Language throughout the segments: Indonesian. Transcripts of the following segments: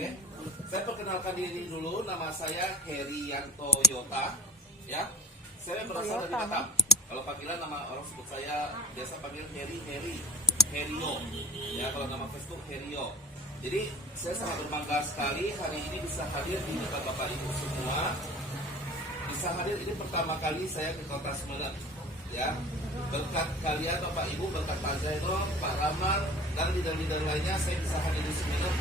Oke, saya perkenalkan diri dulu. Nama saya Herianto Yota. Ya, saya berasal dari Batam. Kalau panggilan nama orang sebut saya biasa panggil Herio. Ya, kalau nama Facebook Herio. Jadi saya sangat berbangga sekali hari ini bisa hadir di dekat Bapak Ibu semua. Bisa hadir ini pertama kali saya ke Kota Sumeneb. Ya, berkat kalian Bapak Ibu, berkat Pak Zainul, Pak Rahman, dan leader-leader lainnya saya bisa hadir di Sumeneb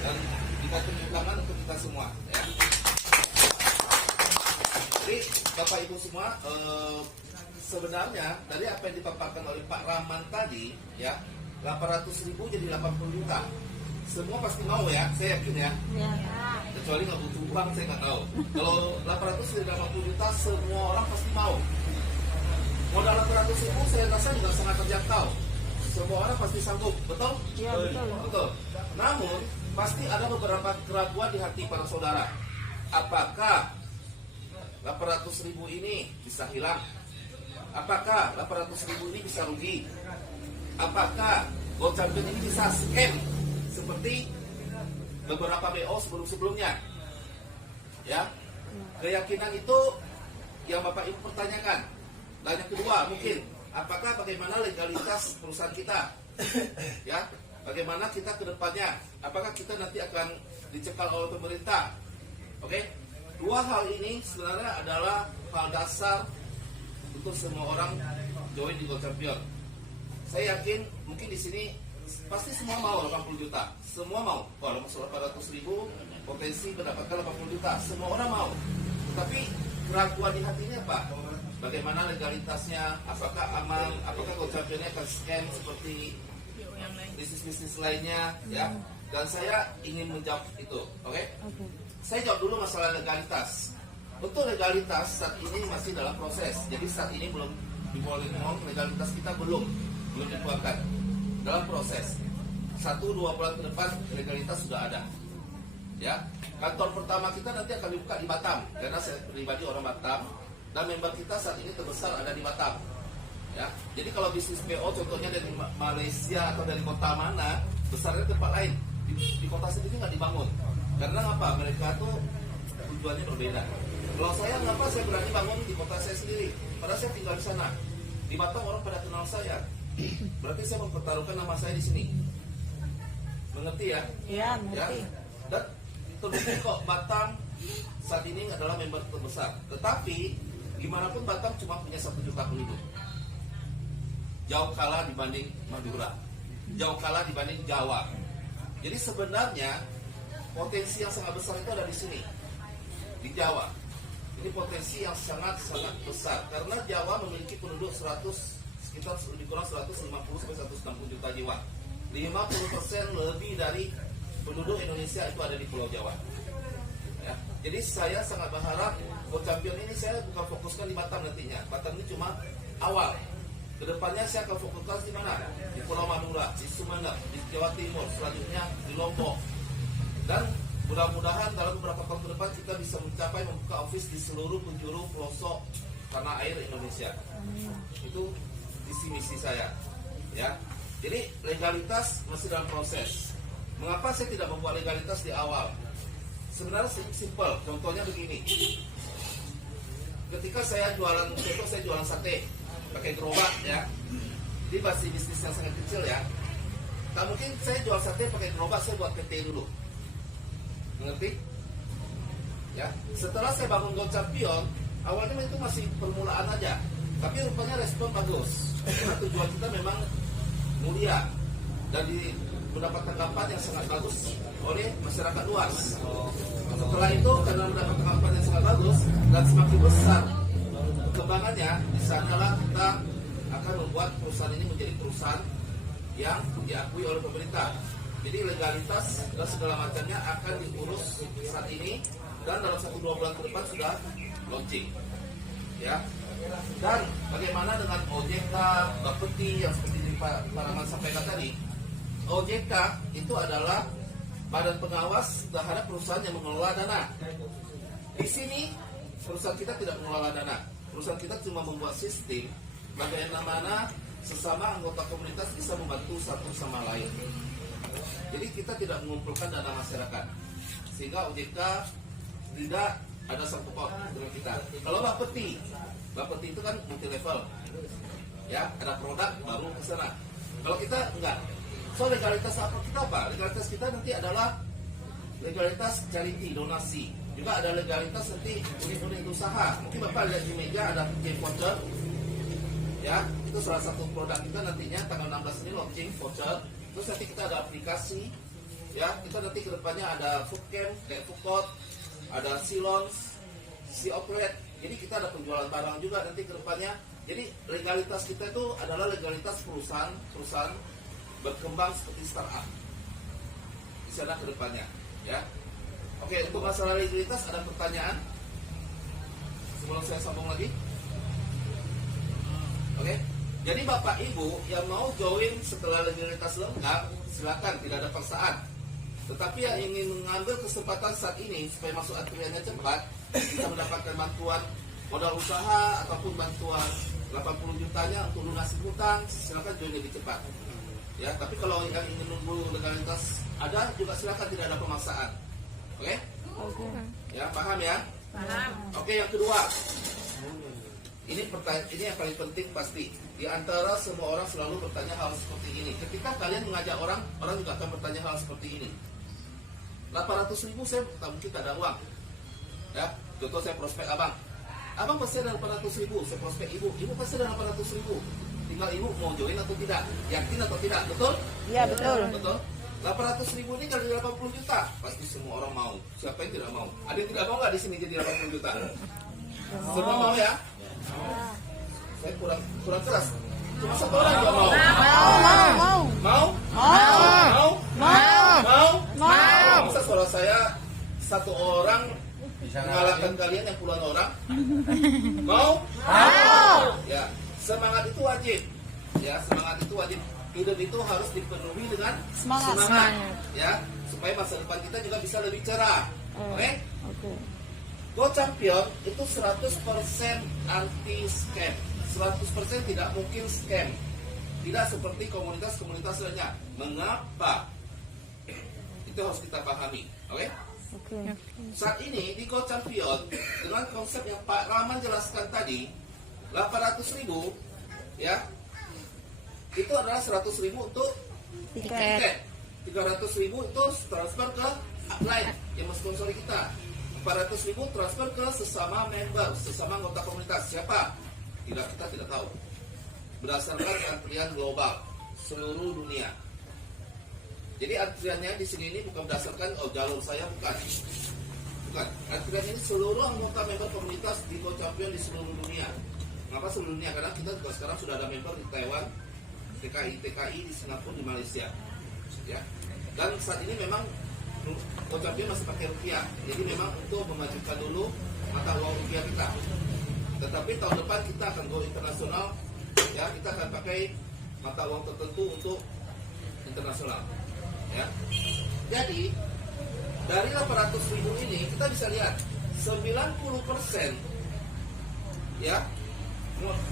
dan kita tunjuk tangan untuk kita semua. Ya. Jadi Bapak Ibu semua, sebenarnya dari apa yang dipaparkan oleh Pak Rahman tadi, ya 800.000 jadi 80 juta. Semua pasti mau ya, saya yakin ya. Kecuali nggak butuh uang, saya nggak tahu. Kalau 800 jadi 80 juta, semua orang pasti mau. Modal 800.000 saya rasa juga sangat terjangkau. Semua orang pasti sanggup, betul? Iya, betul. Betul. Namun pasti ada beberapa keraguan di hati para saudara. Apakah 800.000 ini bisa hilang? Apakah 800.000 ini bisa rugi? Apakah Gold Champion ini bisa scam seperti beberapa BO sebelum-sebelumnya? Ya, keyakinan itu yang Bapak Ibu pertanyakan. Dan yang kedua mungkin, apakah bagaimana legalitas perusahaan kita? Ya, bagaimana kita ke depannya? Apakah kita nanti akan dicekal oleh pemerintah? Oke, dua hal ini sebenarnya adalah hal dasar untuk semua orang join di Gold Champion. Saya yakin mungkin di sini pasti semua mau 80 juta. Semua mau. Kalau masalah 800.000 potensi mendapatkan 80 juta. Semua orang mau. Tapi keraguan di hatinya Pak, bagaimana legalitasnya? Apakah aman? Apakah Gold Championnya akan scam seperti bisnis-bisnis lainnya? Ya. Dan saya ingin menjawab itu. Oke? Saya jawab dulu masalah legalitas. Betul, legalitas saat ini masih dalam proses. Jadi saat ini belum diboleh ngomong, legalitas kita belum dikeluarkan. Dalam proses. 1-2 bulan ke depan legalitas sudah ada. Ya. Kantor pertama kita nanti akan dibuka di Batam karena saya pribadi orang Batam dan member kita saat ini terbesar ada di Batam. Ya. Jadi kalau bisnis PO contohnya dari Malaysia atau dari kota mana, besarnya tempat lain. Di kota sendiri nggak dibangun. Karena apa? Mereka tuh tujuannya berbeda. Kalau saya, kenapa saya berani bangun di kota saya sendiri? Padahal saya tinggal di sana. Di Batam orang pada kenal saya. Berarti saya mempertaruhkan nama saya di sini. Mengerti ya? Iya, mengerti. Ya? Dan terbukti kok Batam saat ini adalah member terbesar. Tetapi gimana pun Batam cuma punya 1 juta penduduk. Jauh kalah dibanding Madura. Jauh kalah dibanding Jawa. Jadi sebenarnya potensi yang sangat besar itu ada di sini, di Jawa. Ini potensi yang sangat-sangat besar karena Jawa memiliki penduduk sekitar lebih kurang 150-160 juta jiwa. 50% lebih dari penduduk Indonesia itu ada di Pulau Jawa. Ya. Jadi saya sangat berharap Gold Champion ini saya bukan fokuskan di Batam nantinya. Batam ini cuma awal. Kedepannya saya akan fokuskan di mana? Di Pulau Madura, di Sumeneb, di Jawa Timur, selanjutnya di Lombok. Dan mudah-mudahan dalam beberapa tahun ke depan kita bisa mencapai membuka office di seluruh penjuru pelosok tanah air Indonesia. Itu visi misi saya. Ya. Jadi legalitas masih dalam proses. Mengapa saya tidak membuat legalitas di awal? Sebenarnya simple. Contohnya begini. Ketika saya jualan sate pakai gerobak ya. Ini masih bisnis yang sangat kecil ya. Tak mungkin saya jual sate pakai gerobak, saya buat PT dulu. Mengerti? Ya. Setelah saya bangun Gold Champion, awalnya itu masih permulaan aja. Tapi rupanya respon bagus. Karena tujuan kita memang mulia dan mendapat tanggapan yang sangat bagus oleh masyarakat luas. Setelah itu karena mendapat tanggapan yang sangat bagus dan semakin besar perkembangannya, di sanalah kita akan membuat perusahaan ini menjadi perusahaan yang diakui oleh pemerintah. Jadi legalitas dan segala macamnya akan diurus saat ini dan dalam 1-2 bulan ke depan sudah launching. Ya. Dan bagaimana dengan OJK, Bapeti yang seperti Pak Rahman sampaikan tadi? OJK itu adalah badan pengawas terhadap perusahaan yang mengelola dana. Di sini perusahaan kita tidak mengelola dana. Perusahaan kita cuma membuat sistem bagaimana sesama anggota komunitas bisa membantu satu sama lain. Jadi kita tidak mengumpulkan dana masyarakat, sehingga OJK tidak ada sangkut paut dengan kita. Kalau Bapeti itu kan multi level, ya ada produk baru ke sana. Kalau kita enggak. So legalitas apa kita apa? Legalitas kita nanti adalah legalitas charity, donasi. Juga ada legalitas nanti unit-unit usaha. Mungkin Bapak lihat di meja ada J voucher. Ya, itu salah satu produk kita nantinya tanggal 16 ini launching voucher. Terus nanti kita ada aplikasi. Ya, kita nanti kedepannya ada food camp, kayak food court, ada silons, outlet. Jadi kita ada penjualan barang juga nanti kedepannya. Jadi legalitas kita itu adalah legalitas perusahaan berkembang seperti startup di sana kedepannya. Ya, oke, untuk masalah legalitas ada pertanyaan sebelum saya sambung lagi. Oke, jadi Bapak Ibu yang mau join setelah legalitas lengkap, silakan, tidak ada paksaan. Tetapi yang ingin mengambil kesempatan saat ini supaya masuk antriannya cepat, bisa mendapatkan bantuan modal usaha ataupun bantuan 80 jutanya untuk lunasi hutang, silakan join lebih cepat. Ya, tapi kalau yang ingin menunggu legalitas ada juga silakan, tidak ada pemaksaan. Oke? Ya, paham ya? Paham. Oke, yang kedua. Ini yang paling penting pasti. Di antara semua orang selalu bertanya hal seperti ini. Ketika kalian mengajak orang juga akan bertanya hal seperti ini. 800.000 saya tak mungkin tak ada uang. Ya, contoh saya prospek abang. Abang pasti ada 800.000, saya prospek ibu pasti ada 800.000. Tinggal ibu mau join atau tidak, yakin atau tidak, betul? Iya, betul. Betul. 800.000 ini kali 80 juta, pasti semua orang mau. Siapa yang tidak mau? Ada yang tidak mau nggak di sini jadi 80 juta? Semua mau ya? Saya kurang keras. Cuma satu orang juga mau. Mau? Masa suara saya satu orang mengalahkan kalian yang puluhan orang? Mau? Ya, semangat itu wajib. Ya, semangat itu wajib. Hidup itu harus dipenuhi dengan semangat. Ya, supaya masa depan kita juga bisa lebih cerah. Oke? Go Champion itu 100% anti scam. 100% tidak mungkin scam. Tidak seperti komunitas-komunitas lainnya. Mengapa? Itu harus kita pahami. Oke? Saat ini di Go Champion dengan konsep yang Pak Rahman jelaskan tadi, 800.000 ya. Itu adalah 100.000 untuk tiket. 300.000 itu transfer ke upline yang mensponsori kita. 400.000 transfer ke sesama member, sesama anggota komunitas. Siapa? Kita tidak tahu. Berdasarkan antrian global seluruh dunia. Jadi antriannya di sini ini bukan berdasarkan jalur saya, bukan. Antrian ini seluruh anggota member komunitas di Go Champion di seluruh dunia. Mengapa seluruh dunia? Karena kita juga sekarang sudah ada member di Taiwan, TKI di Singapura, di Malaysia. Ya. Dan saat ini memang Go Champion masih pakai rupiah. Jadi memang untuk memajukan dulu mata uang rupiah kita. Tetapi tahun depan kita akan go internasional. Ya, kita akan pakai mata uang tertentu untuk internasional. Ya. Jadi dari 800.000 ini kita bisa lihat 90% ya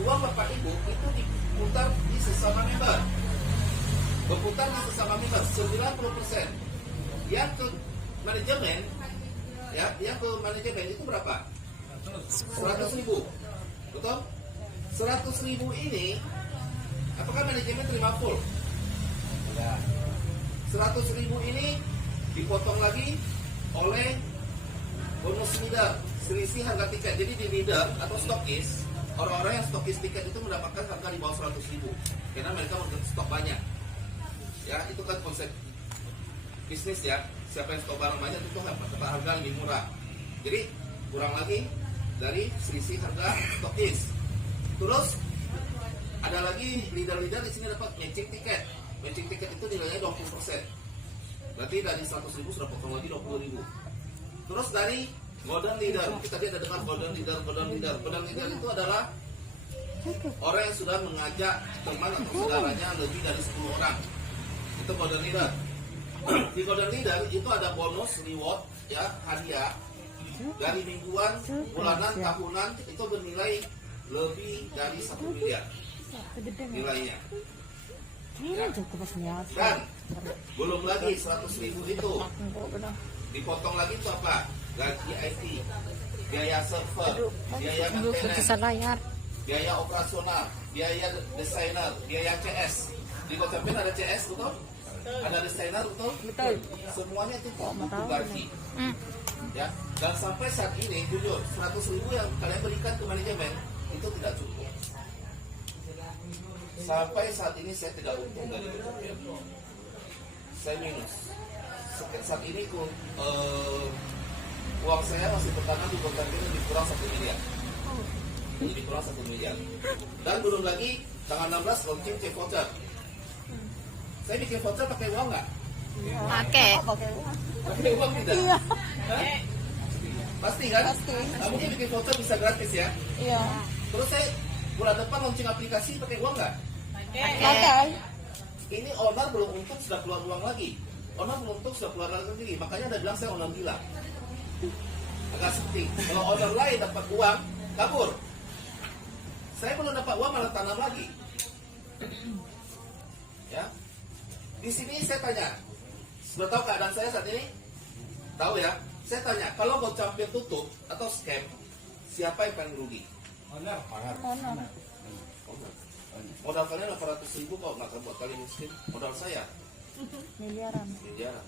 uang Bapak Ibu itu diputar di sesama member. Berputar di sesama member 90%. Yang ke manajemen ya, yang ke manajemen itu berapa? 100.000. Betul? 100.000 ini apakah manajemen terima full? 100.000 ini dipotong lagi oleh bonus leader, selisih harga tiket. Jadi di leader atau stokis, orang-orang yang stokis tiket itu mendapatkan harga di bawah 100.000 karena mereka stok banyak. Ya, itu kan konsep bisnis ya. Siapa yang stok barang banyak itu dapat harga lebih murah. Jadi kurang lagi dari selisih harga stokis. Terus ada lagi leader-leader di sini dapat matching tiket. Matching tiket itu nilainya 20%. Berarti dari 100.000 sudah potong lagi 20.000. Terus dari golden leader, kita lihat ada dengan golden leader. Golden leader itu adalah orang yang sudah mengajak teman atau saudaranya lebih dari 10 orang. Itu golden leader. Di golden leader itu ada bonus, reward, ya, hadiah dari mingguan, bulanan, tahunan itu bernilai lebih dari 1 miliar nilainya. Dan belum lagi 100.000 itu dipotong lagi itu apa? Gaji IT, biaya server, biaya maintenance, biaya operasional, biaya desainer, biaya CS. Di Gocampion ada CS betul? Ada desainer betul? Betul. Semuanya itu gaji. Ya, dan sampai saat ini jujur 100.000 yang kalian berikan ke manajemen itu tidak cukup. Sampai saat ini saya tidak untung dari Gocampion. Saya minus. Saat ini uang saya masih tertanam di Gocampion lebih kurang 1 miliar. Lebih kurang 1 miliar. Dan belum lagi tanggal 16 launching check voucher. Saya bikin voucher pakai uang nggak? Pakai uang tidak? Iya. Hah? Pasti kan? Pasti. Nah, mungkin bikin voucher bisa gratis ya. Iya. Terus saya bulan depan launching aplikasi pakai uang nggak? Pakai. Ini owner belum untung sudah keluar uang lagi. Owner belum untung sudah keluar lagi. Makanya ada bilang saya owner gila. Agak sedih. Kalau owner lain dapat uang, kabur. Saya belum dapat uang malah tanam lagi. Ya. Di sini saya tanya, sudah tahu keadaan saya saat ini? Tahu ya? Saya tanya, kalau Gocampion tutup atau scam, siapa yang paling rugi? Owner. Modal kalian 800.000 kok nggak akan buat kalian miskin. Modal saya Miliaran. miliaran.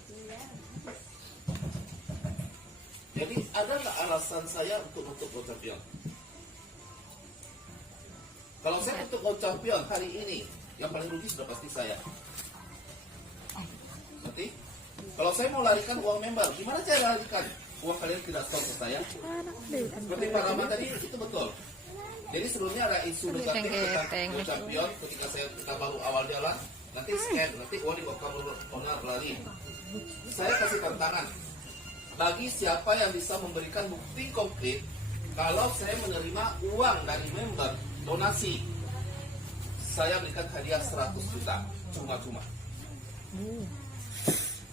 Jadi ada nggak alasan saya untuk nutup Gocampion? Kalau saya tutup Gocampion hari ini, yang paling rugi sudah pasti saya. Nanti, kalau saya mau larikan uang member, gimana saya larikan? Uang kalian tidak store ke saya? Seperti Pak Rahman tadi, itu betul. Jadi sebelumnya ada isu negatif tentang Gocampion ketika kita baru awal jalan, nanti scam, nanti uang dibokap owner lari. Saya kasih tantangan bagi siapa yang bisa memberikan bukti konkret kalau saya menerima uang dari member donasi, saya berikan hadiah 100 juta cuma-cuma.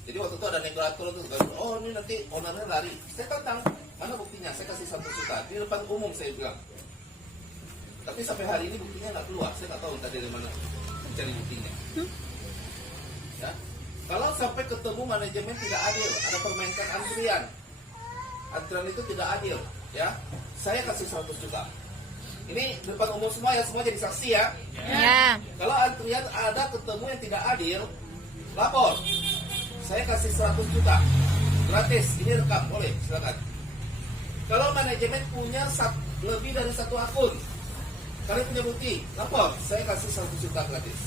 Jadi waktu itu ada negarator itu, oh ini nanti ownernya lari. Saya tantang, mana buktinya? Saya kasih 1 juta di depan umum saya bilang. Tapi sampai hari ini buktinya nggak keluar. Saya nggak tahu entah dari mana mencari buktinya. Ya. Kalau sampai ketemu manajemen tidak adil, ada permainkan antrian. Antrian itu tidak adil, ya. Saya kasih 100 juta. Ini depan umum semua ya, semua jadi saksi ya. Ya. Kalau antrian ada ketemu yang tidak adil, lapor. Saya kasih 100 juta gratis. Ini rekam, boleh, silakan. Kalau manajemen punya lebih dari 1 akun, kalian punya bukti, lapor. Saya kasih 100 juta gratis.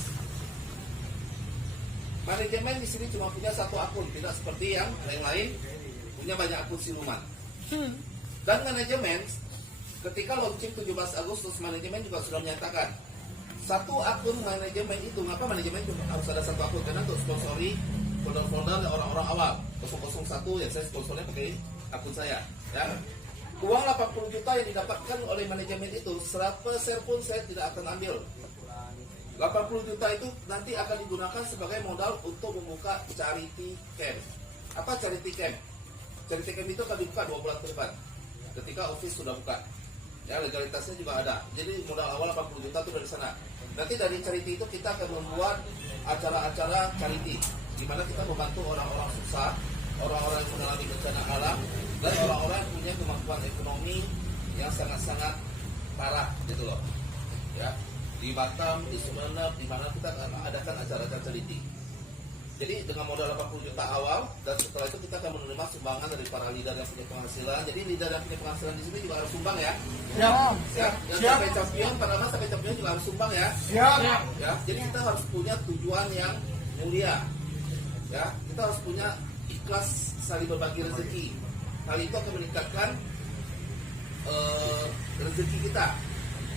Manajemen di sini cuma punya 1 akun, tidak seperti yang lain-lain punya banyak akun siluman. Dan manajemen ketika launching 17 Agustus, manajemen juga sudah menyatakan 1 akun manajemen itu, ngapa manajemen harus ada 1 akun? Karena untuk sponsori folder-folder orang-orang awal 001 ya, saya sponsornya pakai akun saya ya. Uang 80 juta yang didapatkan oleh manajemen itu 100% pun saya tidak akan ambil. 80 juta itu nanti akan digunakan sebagai modal untuk membuka charity camp. Apa charity camp? Charity camp itu akan dibuka 2 bulan ke depan ketika office sudah buka ya, legalitasnya juga ada. Jadi modal awal 80 juta itu dari sana. Nanti dari charity itu kita akan membuat acara-acara charity di mana kita membantu orang-orang susah, orang-orang yang mengalami bencana alam, dan orang-orang yang punya kemampuan ekonomi yang sangat-sangat parah gitu loh. Ya, di Batam, di Sumeneb, di mana kita akan adakan acara-acara charity. Jadi dengan modal 80 juta awal, dan setelah itu kita akan menerima sumbangan dari para leader yang punya penghasilan. Jadi leader yang punya penghasilan di sini juga harus sumbang ya. Siap. Yang sampai champion, para mas sampai champion juga harus sumbang ya. Ya. Jadi kita harus punya tujuan yang mulia. Ya, kita harus punya ikhlas saling berbagi rezeki. Hal itu akan meningkatkan rezeki kita,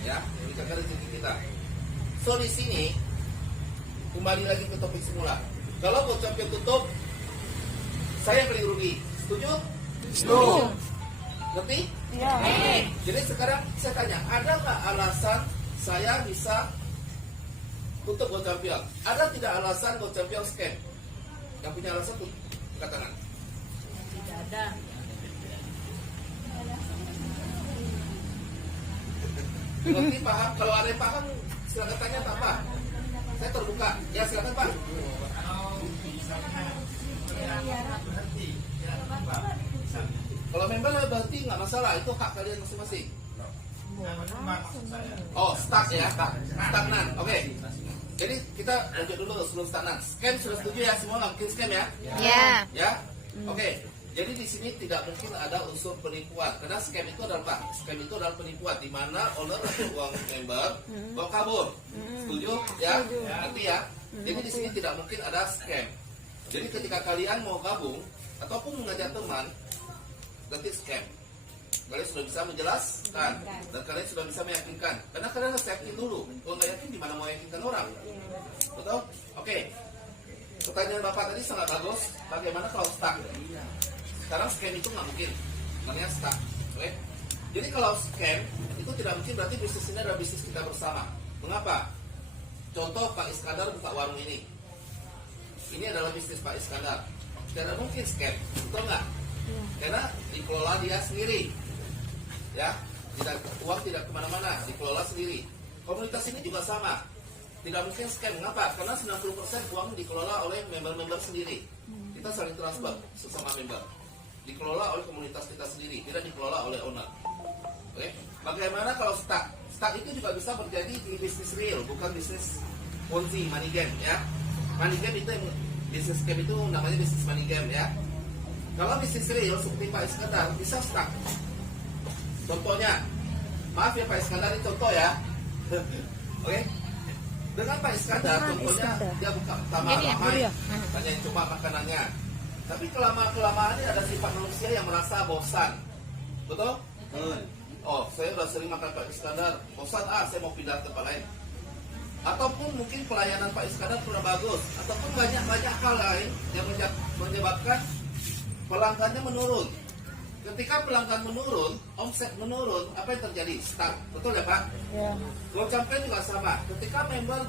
ya, meningkatkan rezeki kita. So di sini kembali lagi ke topik semula. Kalau Gocampion tutup, saya yang paling rugi. Setuju? Setuju. Ngerti? Iya. Jadi sekarang saya tanya, ada nggak alasan saya bisa tutup Gocampion? Ada tidak alasan Gocampion scam? Yang punya alasan tuh katakan. Tidak ada. Ngerti, paham? Kalau ada yang paham, silakan tanya tak apa. Saya terbuka. Ya silakan Pak. Kalau member berarti nggak masalah, itu hak kalian masing-masing. Oh, stuck ya, stagnan. Oke. Jadi kita lanjut dulu sebelum stagnan. Scam sudah setuju ya, semua nggak mungkin scam ya? Ya. Ya. Oke. Jadi di sini tidak mungkin ada unsur penipuan karena scam itu adalah apa? Scam itu adalah penipuan di mana owner ambil uang member bawa kabur. Setuju? Ya. Nanti ya. Jadi di sini tidak mungkin ada scam. Jadi ketika kalian mau gabung ataupun mengajak teman, berarti scam. Kalian sudah bisa menjelaskan dan kalian sudah bisa meyakinkan. Karena kalian harus yakin dulu. Kalau nggak yakin gimana mau yakinkan orang? Betul? Oke. Pertanyaan Bapak tadi sangat bagus. Bagaimana kalau stuck? Sekarang scam itu nggak mungkin. Namanya stuck. Oke? Jadi kalau scam itu tidak mungkin, berarti bisnis ini adalah bisnis kita bersama. Mengapa? Contoh Pak Iskandar buka warung ini. Ini adalah bisnis Pak Iskandar. Tidak mungkin scam. Betul nggak? Karena dikelola dia sendiri, ya, uang tidak kemana-mana, dikelola sendiri. Komunitas ini juga sama, tidak mungkin scam. Mengapa? Karena 90% uang dikelola oleh member-member sendiri. Kita saling transfer sesama member, dikelola oleh komunitas kita sendiri, tidak dikelola oleh owner. Oke? Bagaimana kalau stuck? Stuck itu juga bisa terjadi di bisnis real, bukan bisnis Ponzi, money game, ya. Money game itu bisnis scam itu namanya bisnis money game, ya. Kalau bisnis real seperti Pak Iskandar bisa stuck. Contohnya, maaf ya Pak Iskandar, ini contoh ya. Oke. Dengan Pak Iskandar, contohnya dia buka kamar ramai, tanyain coba makanannya. Tapi kelamaan ini ada sifat manusia yang merasa bosan. Betul? Oh, saya udah sering makan Pak Iskandar, bosan saya mau pindah ke tempat lain. Ataupun mungkin pelayanan Pak Iskandar kurang bagus, ataupun banyak hal lain yang menyebabkan pelanggannya menurun. Ketika pelanggan menurun, omset menurun, apa yang terjadi? Stuck. Betul ya Pak? Ya. GoCampaign juga sama. Ketika member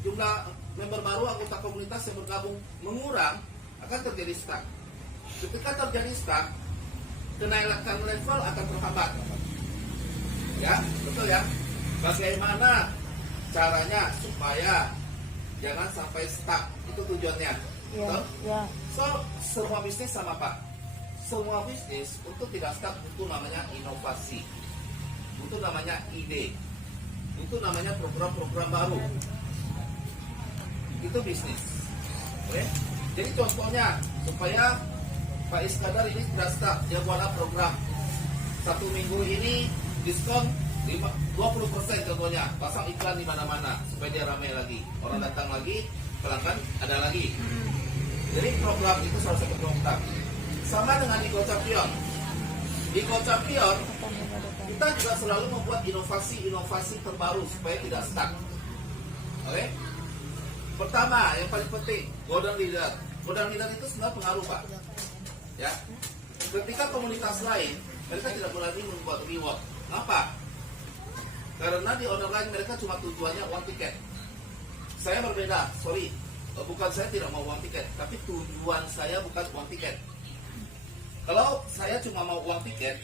jumlah member baru anggota komunitas yang bergabung mengurang, akan terjadi stuck. Ketika terjadi stuck, kenaikan level akan terhambat. Ya, betul ya? Bagaimana caranya supaya jangan sampai stuck? Itu tujuannya. Betul? Ya. So, semua bisnis sama Pak. Semua bisnis untuk tidak stuck itu namanya inovasi. Itu namanya ide. Itu namanya program-program baru. Itu bisnis. Oke? Jadi contohnya supaya Pak Iskandar ini tidak stuck, dia buatlah program. 1 minggu ini diskon 20% contohnya. Pasang iklan di mana-mana supaya dia ramai lagi. Orang datang lagi, pelanggan ada lagi. Jadi program itu salah satu program. Sama dengan di GoCampion. Di GoCampion kita juga selalu membuat inovasi-inovasi terbaru supaya tidak stuck. Oke? Pertama, yang paling penting, golden leader. Golden leader itu sebenarnya pengaruh Pak. Ya. Ketika komunitas lain, mereka tidak berani membuat reward. Kenapa? Karena di online mereka cuma tujuannya uang tiket. Saya berbeda, sorry. Bukan saya tidak mau uang tiket, tapi tujuan saya bukan uang tiket. Kalau saya cuma mau uang tiket,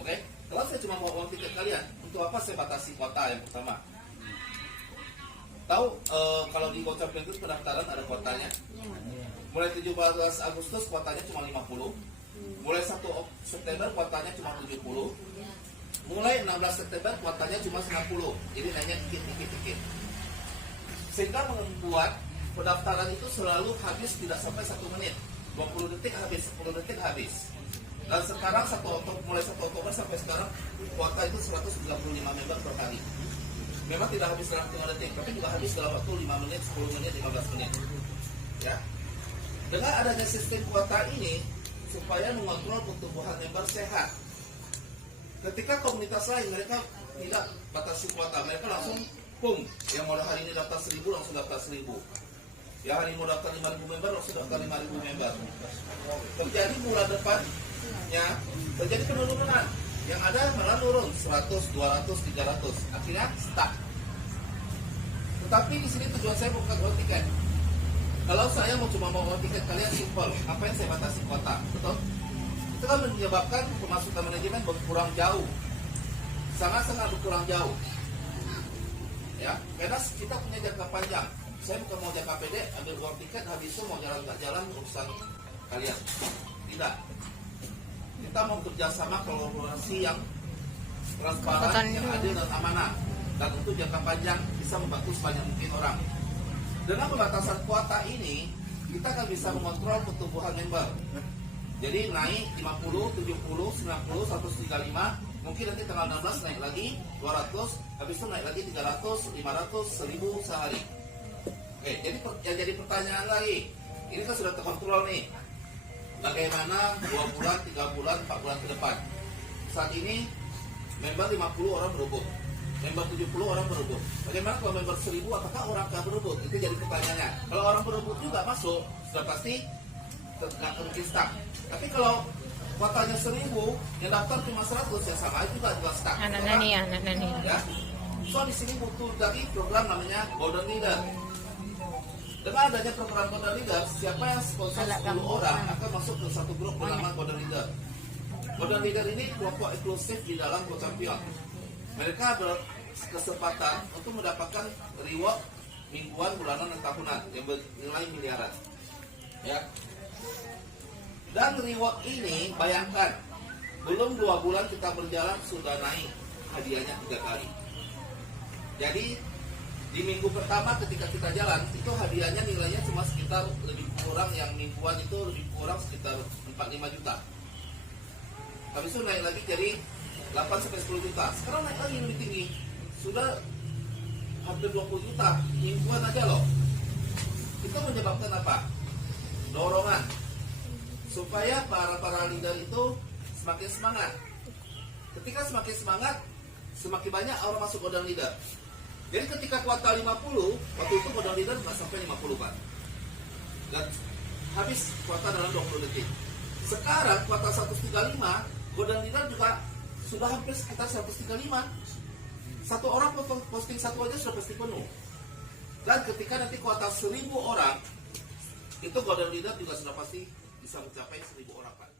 oke? Kalau saya cuma mau uang tiket kalian, untuk apa saya batasi kuota yang pertama? Tahu kalau di GoCampaign itu pendaftaran ada kuotanya. Mulai 17 Agustus kuotanya cuma 50. Mulai 1 September kuotanya cuma 70. Mulai 16 September kuotanya cuma 90. Jadi naiknya dikit. Sehingga membuat pendaftaran itu selalu habis tidak sampai 1 menit. 20 detik habis, 10 detik habis. Dan sekarang mulai 1 Oktober sampai sekarang kuota itu 195 member per hari. Memang tidak habis dalam 3 detik, tapi juga habis dalam waktu 5 menit, 10 menit, 15 menit. Ya. Dengan adanya sistem kuota ini supaya mengontrol pertumbuhan member sehat. Ketika komunitas lain mereka tidak batasi kuota, mereka langsung yang mau hari ini daftar 1000 langsung daftar 1000. Yang hari ini mau daftar 5.000 member langsung daftar 5.000 member. Terjadi bulan depannya terjadi penurunan. Yang ada malah turun 100, 200, 300. Akhirnya stuck. Tetapi di sini tujuan saya bukan uang tiket. Kalau saya cuma mau uang tiket, kalian simpel. Apa yang saya batasi kuota, betul? Itu kan menyebabkan pemasukan manajemen berkurang jauh. Sangat-sangat berkurang jauh. Ya, karena kita punya jangka panjang. Saya bukan mau jangka pendek, ambil uang tiket, habis itu mau jalan nggak jalan urusan kalian. Tidak. Kita mau kerjasama kolaborasi yang transparan, yang adil dan amanah, dan untuk jangka panjang bisa membantu sebanyak mungkin orang. Dengan pembatasan kuota ini, kita akan bisa mengontrol pertumbuhan member. Jadi naik 50, 70, 90, 135, mungkin nanti tanggal 16 naik lagi 200, habis itu naik lagi 300, 500, 1000 sehari. Oke, jadi pertanyaan lagi, ini kan sudah terkontrol nih. Bagaimana 2 bulan, 3 bulan, 4 bulan ke depan? Saat ini member 50 orang berebut, member 70 orang berebut. Bagaimana kalau member 1000, apakah orang akan berebut? Itu jadi pertanyaannya. Kalau orang berebut juga masuk, sudah pasti tidak mungkin stuck. Tapi kalau kuotanya 1000, yang daftar cuma 100, ya sama juga stuck. Anak nani ya, anak nani. Ya. So di sini butuh dari program namanya Golden Leader. Dengan adanya program Golden Leader, siapa yang sponsor 10 orang akan masuk ke satu grup bernama Golden Leader. Golden Leader ini kelompok eksklusif di dalam Go Champion. Mereka berkesempatan untuk mendapatkan reward mingguan, bulanan, dan tahunan yang bernilai miliaran. Ya. Dan reward ini, bayangkan, belum 2 bulan kita berjalan sudah naik hadiahnya 3 kali. Jadi di minggu pertama ketika kita jalan itu hadiahnya nilainya cuma sekitar lebih kurang, yang mingguan itu lebih kurang sekitar 4-5 juta. Habis itu naik lagi jadi 8-10 juta. Sekarang naik lagi lebih tinggi, sudah hampir 20 juta mingguan aja loh. Itu menyebabkan apa? Dorongan supaya para leader itu semakin semangat. Ketika semakin semangat, semakin banyak orang masuk Golden Leader. Jadi ketika kuota 50, waktu itu Golden Leader nggak sampai 50 Pak. Dan habis kuota dalam 20 detik. Sekarang kuota 135, Golden Leader juga sudah hampir sekitar 135. Satu orang posting satu aja sudah pasti penuh. Dan ketika nanti kuota 1000 orang, itu Golden Leader juga sudah pasti bisa mencapai 1000 orang Pak.